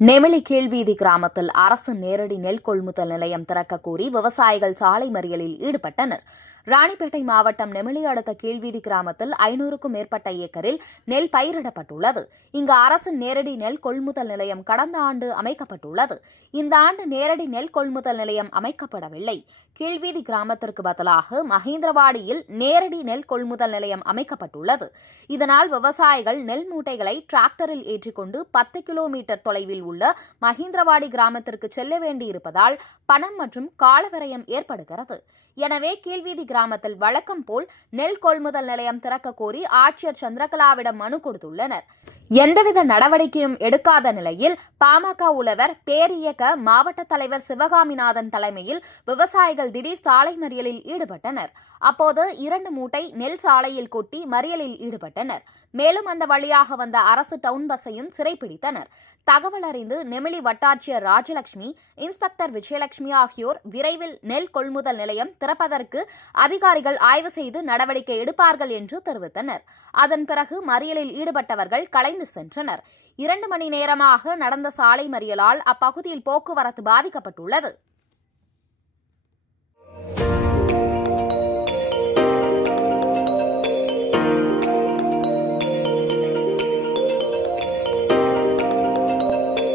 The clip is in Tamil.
நெமிலி கீழ்வீதி கிராமத்தில் அரசு நேரடி நெல் கொள்முதல் நிலையம் திறக்க கோரி விவசாயிகள் சாலை மறியலில் ஈடுபட்டனர். ராணிப்பேட்டை மாவட்டம் நெமிலி அடுத்த கீழ்வீதி கிராமத்தில் ஐநூறுக்கும் மேற்பட்ட ஏக்கரில் நெல் பயிரிடப்பட்டுள்ளது. இங்கு அரசின் நேரடி நெல் கொள்முதல் நிலையம் கடந்த ஆண்டு அமைக்கப்பட்டுள்ளது. இந்த ஆண்டு நேரடி நெல் கொள்முதல் நிலையம் அமைக்கப்படவில்லை. கீழ்வீதி கிராமத்திற்கு பதிலாக மகேந்திரவாடியில் நேரடி நெல் கொள்முதல் நிலையம் அமைக்கப்பட்டுள்ளது. இதனால் விவசாயிகள் நெல் மூட்டைகளை டிராக்டரில் ஏற்றிக்கொண்டு பத்து கிலோமீட்டர் தொலைவில் உள்ள மகேந்திரவாடி கிராமத்திற்கு செல்ல வேண்டியிருப்பதால் பணம் மற்றும் காலவிரயம் ஏற்படுகிறது. எனவே கீழ்வீதி கிராமத்தில் வழக்கம் போல் நெல் கொள்முதல் நிலையம் திறக்க கோரி ஆட்சியர் சந்திரகலாவிடம் மனு கொடுத்துள்ளனர். எந்தவித நடவடிக்கையும் எடுக்காத நிலையில் பாமக உழவர் பேரியக்க மாவட்ட தலைவர் சிவகாமிநாதன் தலைமையில் விவசாயிகள் திடீர் சாலை மறியலில் ஈடுபட்டனர். அப்போது இரண்டு மூட்டை நெல் சாலையில் கொட்டி மறியலில் ஈடுபட்டனர். மேலும் அந்த வழியாக வந்த அரசு டவுன் பஸ்ஸையும் சிறைப்பிடித்தனர். தகவல் அறிந்து நெமிலி வட்டாட்சியர் ராஜலட்சுமி இன்ஸ்பெக்டர் விஜயலட்சுமி ஆகியோர் விரைவில் நெல் கொள்முதல் நிலையம் திறப்பதற்கு அதிகாரிகள் ஆய்வு செய்து நடவடிக்கை எடுப்பார்கள் என்று தெரிவித்தனர். அதன் பிறகு மறியலில் ஈடுபட்டவர்கள் கலை விரைந்து சென்றனர். இரண்டு மணி நேரமாக நடந்த சாலை மறியலால் அப்பகுதியில் போக்குவரத்து பாதிக்கப்பட்டுள்ளது.